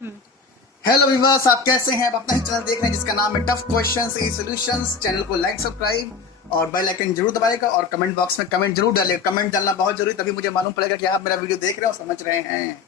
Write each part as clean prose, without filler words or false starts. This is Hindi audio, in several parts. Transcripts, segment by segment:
हेलो विवास, आप कैसे हैं? आप अपना ही चैनल देख रहे हैं जिसका नाम है टफ क्वेश्चंस ई सॉल्यूशंस। चैनल को लाइक, सब्सक्राइब और बेल आइकन जरूर दबाएगा और कमेंट बॉक्स में कमेंट जरूर डालिएगा। कमेंट डालना बहुत जरूरी, तभी मुझे मालूम पड़ेगा कि आप मेरा वीडियो देख रहे हो, समझ रहे हैं।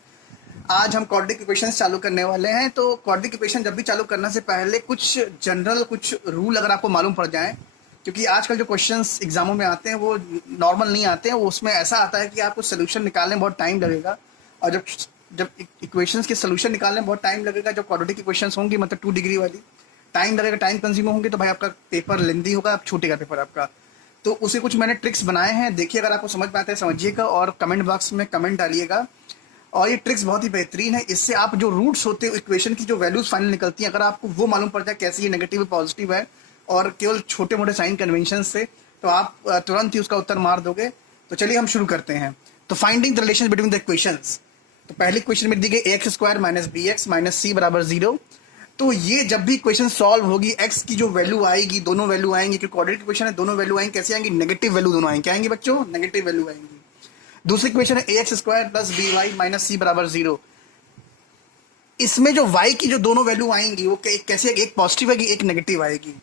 आज हम क्वाड्रेटिक इक्वेशंस चालू करने वाले हैं। तो क्वाड्रेटिक इक्वेशन जब भी चालू करने से पहले कुछ जनरल कुछ रूल अगर आपको मालूम पड़ जाए, क्योंकि आजकल जो क्वेश्चंस एग्जामों में आते हैं वो नॉर्मल नहीं आते हैं। वो उसमें ऐसा आता है कि आपको सोल्यूशन निकालने में बहुत टाइम लगेगा, और जब जब इक्वेशंस के सोल्यूशन निकालने में बहुत टाइम लगेगा, जो क्वाड्रेटिक इक्वेशंस होंगी मतलब 2 डिग्री वाली, टाइम लगेगा, टाइम कंज्यूमर होंगे, तो भाई आपका पेपर लेंदी होगा, आप छूटेगा पेपर आपका। तो उसे कुछ मैंने ट्रिक्स बनाए हैं, देखिए अगर आपको समझ में आते हैं समझिएगा और कमेंट बॉक्स में कमेंट डालिएगा। और ये ट्रिक्स बहुत ही बेहतरीन है, इससे आप जो रूट्स होते हैं इक्वेशन की, जो वैल्यूज फाइनल निकलती हैं, अगर आपको वो मालूम पड़ जाए कैसे ये नेगेटिव है पॉजिटिव है, और केवल छोटे मोटे साइन कन्वेंशन से, तो आप तुरंत ही उसका उत्तर मार दोगे। तो चलिए हम शुरू करते हैं। तो finding the relation between the equations. तो पहली क्वेश्चन में दी गई x square minus b x minus c बराबर 0। तो ये जब भी इक्वेशन सॉल्व होगी, एक्स की जो वैल्यू आएगी, दोनों वैल्यू आएंगी, क्योंकि क्वाड्रेटिक इक्वेशन है, दोनों वैल्यू आएंगी, कैसे आएंगी? नेगेटिव वैल्यू दोनों आएंगी। क्या आएंगी बच्चों? नेगेटिव वैल्यू आएंगी। दूसरी क्वेश्चन है x square plus b y minus c बराबर 0। इसमें जो y की जो दोनों वैल्यू आएंगी वो कैसे, एक पॉजिटिव आएगी एक नेगेटिव आएगी।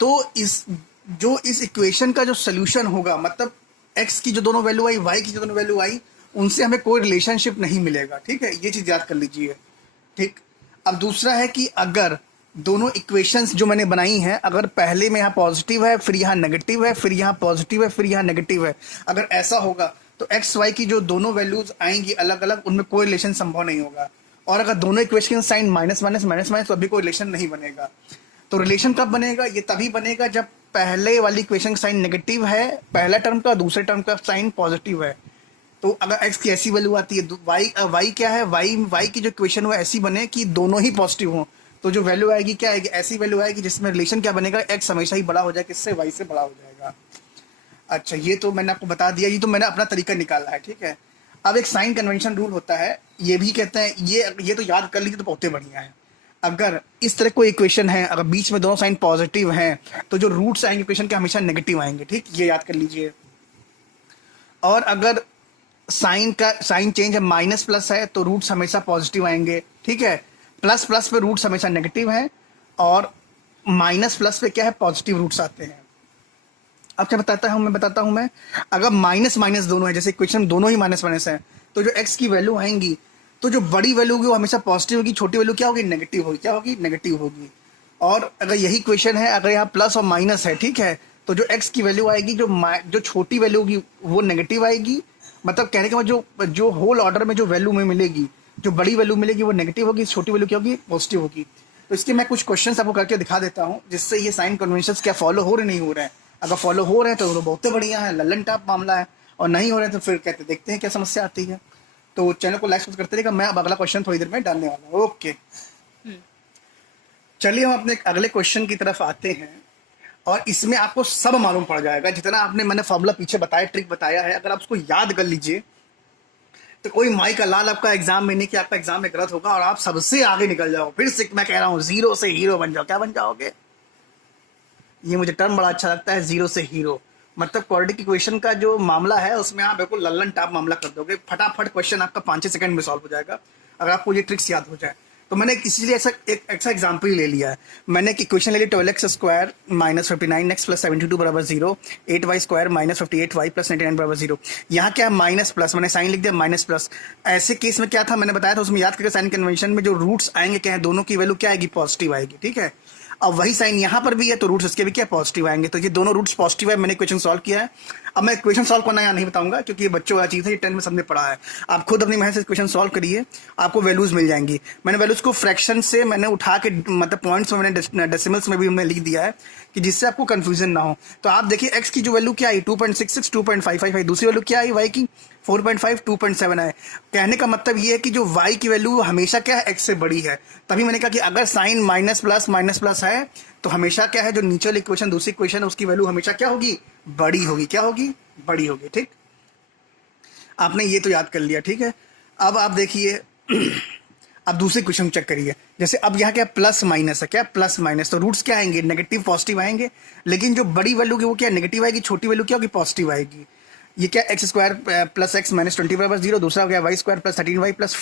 तो इस इक्वेशन का जो सोल्यूशन होगा, मतलब x की जो दोनों वैल्यू आई, y की जो दोनों वैल्यू आई, उनसे हमें कोई रिलेशनशिप नहीं मिलेगा। ठीक है, ये चीज याद कर लीजिए। ठीक, अब दूसरा है कि अगर दोनों इक्वेशंस जो मैंने बनाई हैं, अगर पहले में यहाँ पॉजिटिव है, फिर यहाँ नेगेटिव है, फिर यहाँ पॉजिटिव है, फिर यहाँ नेगेटिव है, अगर ऐसा होगा तो एक्स वाई की जो दोनों वैल्यूज आएंगी अलग अलग, उनमें कोई रिलेशन संभव नहीं होगा। और अगर दोनों equation sign minus minus minus minus, तो अभी कोई रिलेशन नहीं बनेगा। तो रिलेशन कब बनेगा? ये तभी बनेगा जब पहले वाली इक्वेशन का साइन नेगेटिव है पहला टर्म का, दूसरे टर्म का साइन पॉजिटिव है। तो अगर x की ऐसी वैल्यू आती है, y क्या है, y की जो इक्वेशन वो ऐसी बने कि दोनों ही पॉजिटिव हो, तो जो वैल्यू आएगी क्या आएगी? ऐसी वैल्यू आएगी जिसमें रिलेशन क्या बनेगा? x हमेशा ही बड़ा हो जाएगा, किससे? y से बड़ा हो जाएगा। अच्छा, ये तो मैंने आपको बता दिया, ये तो मैंने अपना तरीका निकाला है। ठीक है, अब एक साइन कन्वेंशन रूल होता है, ये भी कहते हैं, ये तो याद कर लीजिए तो बहुत बढ़िया है। अगर इस तरह कोई इक्वेशन है, अगर बीच में दोनों साइन पॉजिटिव हैं, तो जो रूट्स आएंगे इक्वेशन के हमेशा नेगेटिव आएंगे। ठीक, ये याद कर लीजिए। और अगर साइन चेंज है, माइनस प्लस है, तो रूट्स हमेशा पॉजिटिव आएंगे। ठीक है, प्लस प्लस पे रूट्स हमेशा नेगेटिव हैं, और माइनस प्लस पे क्या है? पॉजिटिव रूट्स आते हैं। अब क्या बताता हूं मैं, अगर माइनस माइनस दोनों है, जैसे इक्वेशन दोनों ही माइनस माइनस है, तो जो एक्स की वैल्यू आएंगी, तो जो बड़ी वैल्यू होगी वो हमेशा पॉजिटिव होगी, छोटी वैल्यू क्या होगी? नेगेटिव होगी। क्या होगी? नेगेटिव होगी। और अगर यही क्वेश्चन है, अगर यहाँ प्लस और माइनस है, ठीक है, तो जो एक्स की वैल्यू आएगी, जो छोटी वैल्यू होगी वो नेगेटिव आएगी। मतलब कहने का मतलब जो होल ऑर्डर में जो वैल्यू में मिलेगी, जो बड़ी वैल्यू मिलेगी वो नेगेटिव होगी, छोटी वैल्यू क्या होगी? पॉजिटिव होगी। तो इसके मैं कुछ क्वेश्चंस आपको करके दिखा देता हूँ, जिससे ये साइन कन्वेंशंस क्या फॉलो हो रहे नहीं हो रहे हैं। अगर फॉलो हो रहे हैं तो बहुत बढ़िया है, लल्लन टॉप मामला है, और नहीं हो रहे हैं तो फिर कहते देखते हैं क्या समस्या आती है। तो चैनल को लाइक करते रहेगा। मैं अब अगला क्वेश्चन थोड़ी देर में डालने वाला हूँ। ओके, चलिए हम अपने अगले क्वेश्चन की तरफ आते हैं, और इसमें आपको सब मालूम पड़ जाएगा, जितना मैंने फॉर्मूला पीछे बताया, ट्रिक बताया है, अगर आप उसको याद कर लीजिए तो कोई माई का लाल आपका एग्जाम में नहीं कि आपका एग्जाम में गलत होगा और आप सबसे आगे निकल जाओ। फिर से मैं कह रहा हूँ, जीरो से हीरो बन जाओ। क्या बन जाओगे? ये मुझे टर्म बड़ा अच्छा लगता है, जीरो से हीरो। मतलब क्वाड्रेटिक इक्वेशन का जो मामला है उसमें आप बिल्कुल लल्लन टॉप मामला कर दोगे, फटाफट क्वेश्चन आपका 5-6 सेकंड में सॉल्व हो जाएगा, अगर आपको ये ट्रिक्स याद हो जाए। तो मैंने इसीलिए ऐसा एग्जाम्पल ले लिया है। मैंने एक इक्वेशन ले ली, 12x square minus 59x plus 72 बराबर 0, 8y square minus 58y plus 99 बराबर 0। यहाँ क्या है? माइनस प्लस, मैंने साइन लिख दिया माइनस प्लस। ऐसे केस में क्या था मैंने बताया था, उसमें याद करके साइन कन्वेंशन में जो रूट्स आएंगे क्या है? दोनों की वैल्यू क्या आएगी? पॉजिटिव आएगी। ठीक है, अब वही साइन यहाँ पर भी है, तो रूट्स इसके भी क्या? पॉजिटिव आएंगे। तो ये दोनों रूट्स पॉजिटिव है, मैंने इक्वेशन सॉल्व किया है। अब मैं इक्वेशन सॉल्व करना यहाँ नहीं बताऊंगा, क्योंकि ये बच्चों का चीज़ है, ये 10 में सबने पढ़ा है। आप खुद अपनी मेहनत से इक्वेशन सॉल्व करिए, आपको वैल्यूज मिल जाएंगी। मैंने वैल्यूज को फ्रैक्शन से मैंने उठा के, मतलब पॉइंट्स में मैंने डेसिमल्स में भी हमने लिख दिया है, कि जिससे आपको कंफ्यूजन ना हो। तो आप देखिए, एक्स की जो वैल्यू क्या आई? 2.66, 2.555 आई। दूसरी वैल्यू क्या आई वाई की? 4.5, 2.7 आए। कहने का मतलब ये है कि जो y की वैल्यू हमेशा क्या है? x से बड़ी है। तभी मैंने कहा कि अगर साइन माइनस प्लस है, तो हमेशा क्या है? जो नीचे वाली इक्वेशन, दूसरी इक्वेशन, उसकी वैल्यू हमेशा क्या होगी? बड़ी होगी। क्या होगी? बड़ी होगी। ठीक, आपने ये तो याद कर लिया। ठीक है, अब आप देखिए अब दूसरी क्वेश्चन चेक करिए। जैसे अब यहाँ क्या? प्लस माइनस है। क्या? प्लस माइनस, तो रूट्स क्या आएंगे? नेगेटिव पॉजिटिव आएंगे। लेकिन जो बड़ी वैल्यू की वो क्या? नेगेटिव आएगी। छोटी वैल्यू क्या होगी? पॉजिटिव आएगी। ये क्या x square plus x minus 20 बराबर 0, दूसरा हो गया Y square plus 13y plus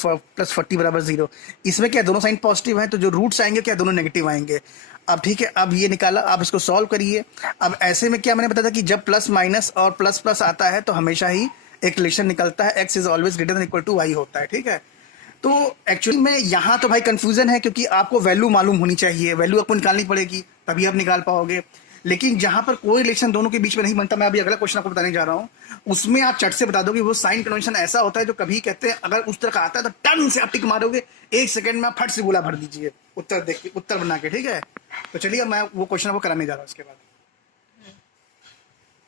40 बराबर 0। इसमें क्या दोनों साइन पॉजिटिव हैं, तो जो रूट्स आएंगे क्या दोनों नेगेटिव आएंगे। अब ठीक है, अब ये निकाला, आप इसको सॉल्व करिए। अब ऐसे में क्या मैंने बताया था कि जब प्लस माइनस और प्लस प्लस आता है तो हमेशा ही एक रिलेशन निकलता है, x is always greater than equal to y होता है, ठीक है। तो एक्चुअली में यहाँ तो भाई कंफ्यूजन है, क्योंकि आपको वैल्यू मालूम होनी चाहिए, वैल्यू आपको निकालनी पड़ेगी तभी आप निकाल पाओगे। लेकिन जहां पर कोई रिलेशन दोनों के बीच में नहीं बनता, मैं अभी अगला क्वेश्चन आपको बताने जा रहा हूँ, उसमें आप चट से बता दोगे। वो साइन कन्वेंशन ऐसा होता है जो कभी कहते हैं अगर उस तरह का आता है तो टन से आप टिक मारोगे, 1 सेकंड में आप फट से गोला भर दीजिए उत्तर देख के, उत्तर बना के, ठीक है। तो चलिए मैं वो क्वेश्चन आपको कराने जा रहा हूँ उसके बाद।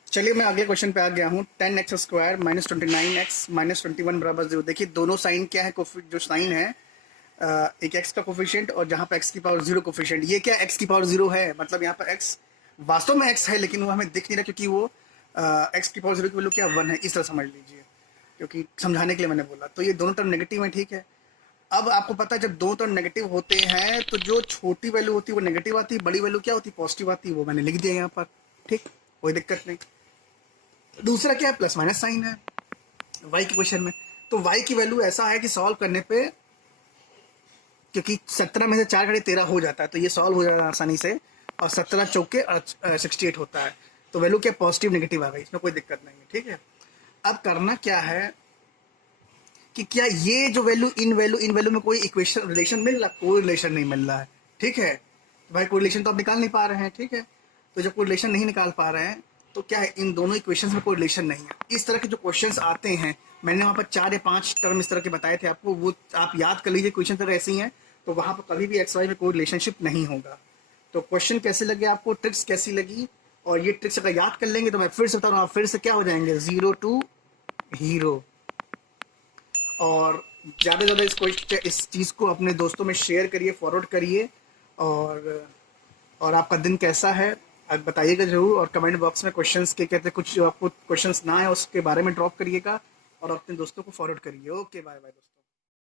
चलिए मैं अगले क्वेश्चन पे आ गया हूँ। 10x square minus 29x minus 21 बराबर 0। देखिए दोनों साइन क्या है, जो साइन है एक x का कोफिशिएंट और जहाँ पे x की पावर 0 कोफिशिएंट। ये क्या x की पावर 0 है, मतलब यहाँ पर x वास्तव में x है लेकिन वो हमें दिख नहीं रहा, क्योंकि वो x की पावर 0 की वैल्यू क्या 1 है, इस तरह समझ लीजिए, क्योंकि समझाने के लिए मैंने बोला। तो ये दोनों टर्म नेगेटिव है, ठीक है। अब आपको पता है जब दो टर्म नेगेटिव होते हैं तो जो छोटी वैल्यू होती है वो नेगेटिव आती है, बड़ी वैल्यू क्या होती है पॉजिटिव आती है, वो मैंने लिख दिया यहाँ पर, ठीक, कोई दिक्कत नहीं। दूसरा क्या है, प्लस माइनस साइन है y के क्वेश्चन में। तो y की वैल्यू ऐसा है कि सॉल्व करने पे, क्योंकि 17 में से 4 घड़ी 13 हो जाता है, तो ये सॉल्व हो जाएगा आसानी से, और 17 चौके 68 होता है। तो वैल्यू क्या पॉजिटिव नेगेटिव आ गई, इसमें कोई दिक्कत नहीं है, ठीक है। अब करना क्या है कि क्या ये जो वैल्यू इन वैल्यू में कोई इक्वेशन रिलेशन मिल रहा, कोई रिलेशन नहीं मिल रहा है, ठीक है। तो भाई कोई रिलेशन तो आप निकाल नहीं पा रहे हैं, ठीक है। तो जब कोई रिलेशन नहीं निकाल पा रहे हैं तो क्या है, इन दोनों इक्वेशंस में कोई रिलेशन नहीं है। इस तरह के जो क्वेश्चंस आते हैं, मैंने वहाँ पर 4 या 5 टर्म इस तरह के बताए थे आपको, वो आप याद कर लीजिए। क्वेश्चन अगर ऐसी हैं तो वहाँ पर कभी भी एक्स वाई में कोई रिलेशनशिप नहीं होगा। तो क्वेश्चन कैसे लगे आपको, ट्रिक्स कैसी लगी, और ये ट्रिक्स अगर याद कर लेंगे तो मैं फिर से बता रहा हूँ, आप फिर से क्या हो जाएंगे, 0 टू हीरो। और ज़्यादा से ज़्यादा इस चीज़ को अपने दोस्तों में शेयर करिए, फॉरवर्ड करिए। और आपका दिन कैसा है आप बताइएगा जरूर, और कमेंट बॉक्स में क्वेश्चंस के कहते हैं कुछ जो आपको क्वेश्चंस ना है उसके बारे में ड्रॉप करिएगा और अपने दोस्तों को फॉरवर्ड करिए। ओके बाय बाय दोस्तों।